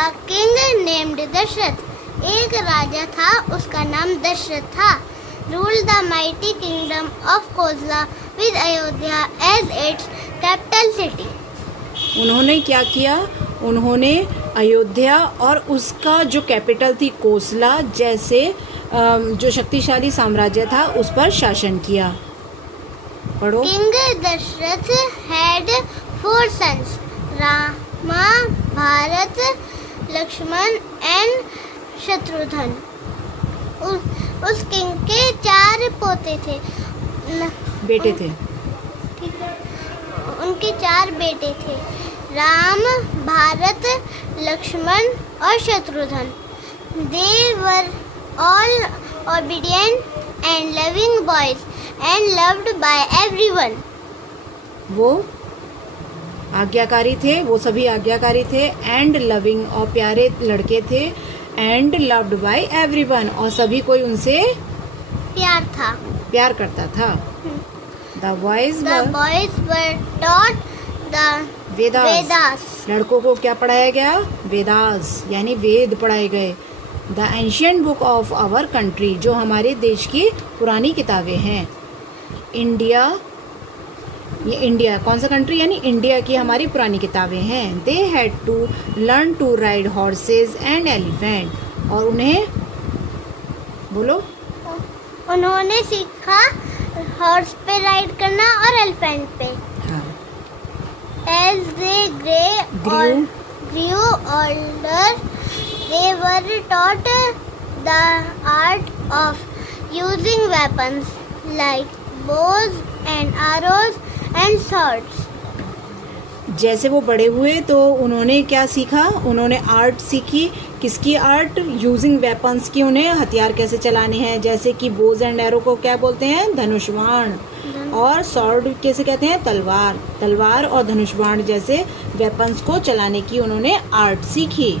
a king named Dashrath. एक राजा था, उसका नाम दशरथ था. Ruled the mighty kingdom of Kosala with Ayodhya as its capital city. उन्होंने क्या किया? उन्होंने अयोध्या और उसका जो कैपिटल थी कोसला जैसे जो शक्तिशाली साम्राज्य था उस पर शासन किया. पढ़ो. King Dashrath had 4 sons, Rama, Bharat, Lakshman and Shatrughan. उस किंग के 4 पोते थे. बेटे थे. ठीक है. उनके 4 बेटे थे, राम, भारत, लक्ष्मण और Shatrughan. They were all obedient and loving boys and loved by everyone. वो आज्ञाकारी थे, वो सभी आज्ञाकारी थे. एंड लविंग और प्यारे लड़के थे. एंड लव्ड बाय एवरीवन और सभी कोई उनसे प्यार करता था. The boys were taught the Vedas. लड़कों को क्या पढ़ाया गया? वेदास यानी वेद पढ़ाए गए. The ancient book of our country जो हमारे देश की पुरानी किताबें हैं. इंडिया, ये इंडिया कौन सा कंट्री? यानी इंडिया की हमारी पुरानी किताबें हैं. They had to learn to ride horses and elephant और उन्हें बोलो उन्होंने सीखा हॉर्स पे राइड करना और एलिफेंट पे. हाँ. As they grew older, they were taught the art of using weapons like bows and arrows and swords. जैसे वो बड़े हुए तो उन्होंने क्या सीखा? उन्होंने आर्ट सीखी. किसकी आर्ट? यूजिंग वेपन्स की. उन्हें हथियार कैसे चलाने हैं, जैसे कि बोज एंड एरो को क्या बोलते हैं? धनुष्वाण. और सॉर्ड कैसे कहते हैं? तलवार. तलवार और धनुष्वाण जैसे वेपन्स को चलाने की उन्होंने आर्ट सीखी.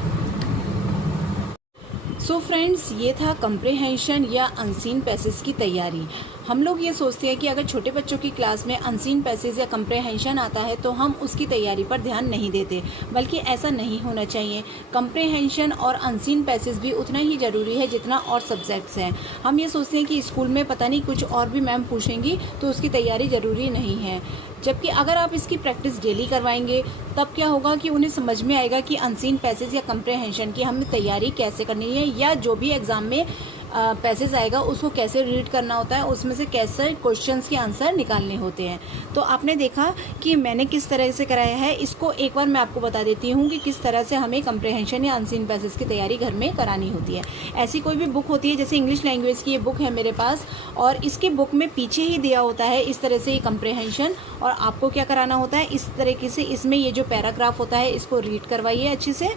सो फ्रेंड्स, ये था कंप्रिहेंशन या अनसीन पैसेज की तैयारी. हम लोग ये सोचते हैं कि अगर छोटे बच्चों की क्लास में अनसीन पैसेज या कंप्रिहेंशन आता है तो हम उसकी तैयारी पर ध्यान नहीं देते, बल्कि ऐसा नहीं होना चाहिए. कंप्रिहेंशन और अनसीन पैसेज भी उतना ही ज़रूरी है जितना और सब्जेक्ट्स हैं. हम ये सोचते हैं कि स्कूल में पता नहीं कुछ और भी मैम पूछेंगी तो उसकी तैयारी ज़रूरी नहीं है, जबकि अगर आप इसकी प्रैक्टिस डेली करवाएंगे तब क्या होगा कि उन्हें समझ में आएगा कि अनसीन पैसेज या कंप्रिहेंशन की हमें तैयारी कैसे करनी है, या जो भी एग्जाम में पैसेज आएगा उसको कैसे रीड करना होता है, उसमें से कैसे क्वेश्चंस के आंसर निकालने होते हैं. तो आपने देखा कि मैंने किस तरह से कराया है. इसको एक बार मैं आपको बता देती हूँ कि किस तरह से हमें कंप्रिहेंशन या अनसीन पैसेज की तैयारी घर में करानी होती है. ऐसी कोई भी बुक होती है, जैसे इंग्लिश लैंग्वेज की ये बुक है मेरे पास, और इसकी बुक में पीछे ही दिया होता है इस तरह से ये कंप्रिहेंशन, और आपको क्या कराना होता है इस तरीके से. इसमें ये जो पैराग्राफ होता है इसको रीड करवाइए अच्छे से,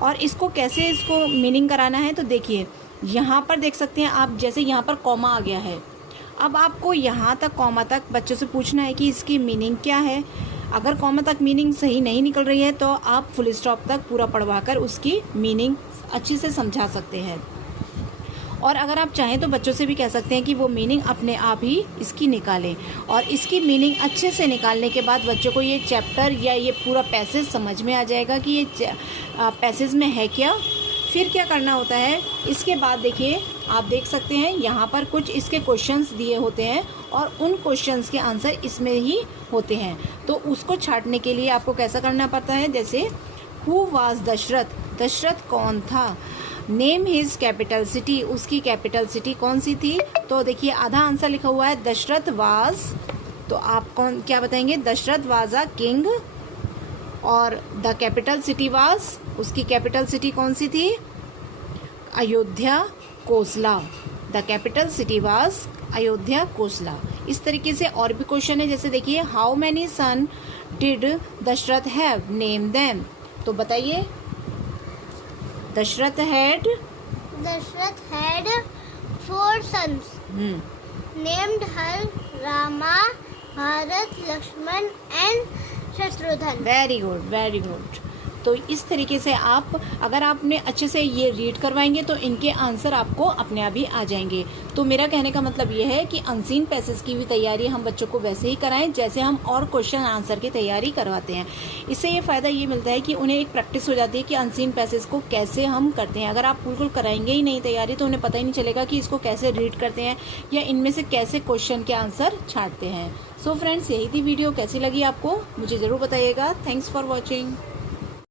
और इसको कैसे इसको मीनिंग कराना है. तो देखिए यहाँ पर देख सकते हैं आप, जैसे यहाँ पर कॉमा आ गया है. अब आपको यहाँ तक कॉमा तक बच्चों से पूछना है कि इसकी मीनिंग क्या है. अगर कॉमा तक मीनिंग सही नहीं निकल रही है तो आप फुल स्टॉप तक पूरा पढ़वाकर उसकी मीनिंग अच्छी से समझा सकते हैं. और अगर आप चाहें तो बच्चों से भी कह सकते हैं कि वो मीनिंग अपने आप ही इसकी निकालें, और इसकी मीनिंग अच्छे से निकालने के बाद बच्चों को ये चैप्टर या ये पूरा पैसेज समझ में आ जाएगा कि ये पैसेज में है क्या. फिर क्या करना होता है, इसके बाद देखिए आप देख सकते हैं यहाँ पर कुछ इसके क्वेश्चंस दिए होते हैं और उन क्वेश्चंस के आंसर इसमें ही होते हैं. तो उसको छांटने के लिए आपको कैसा करना पड़ता है, जैसे हु वाज दशरथ, दशरथ कौन था. नेम हिज कैपिटल सिटी, उसकी कैपिटल सिटी कौन सी थी. तो देखिए आधा आंसर लिखा हुआ है दशरथ वाज, तो आप कौन क्या बताएंगे, दशरथ वाज अ किंग, और द कैपिटल सिटी वाज, उसकी कैपिटल सिटी कौन सी थी, Ayodhya Kosala. The capital city was Ayodhya Kosala. इस तरीके से और भी क्वेश्चन है, जैसे देखिए how many son did Dasharath have, name them. तो बताइए Dasharath had 4 sons. Named her Rama, Bharat, Lakshman and Shatrughna. Very good very good. तो इस तरीके से आप अगर आपने अच्छे से ये रीड करवाएंगे तो इनके आंसर आपको अपने आप ही आ जाएंगे। तो मेरा कहने का मतलब ये है कि अनसीन पैसेज की भी तैयारी हम बच्चों को वैसे ही कराएं जैसे हम और क्वेश्चन आंसर की तैयारी करवाते हैं। इससे ये फ़ायदा ये मिलता है कि उन्हें एक प्रैक्टिस हो जाती है कि अनसीन पैसेज को कैसे हम करते हैं। अगर आप बिल्कुल कराएंगे ही नहीं तैयारी तो उन्हें पता ही नहीं चलेगा कि इसको कैसे रीड करते हैं या इनमें से कैसे क्वेश्चन के आंसर छांटते हैं। सो फ्रेंड्स, यही थी वीडियो। कैसी लगी आपको मुझे ज़रूर बताइएगा। Thanks for watching.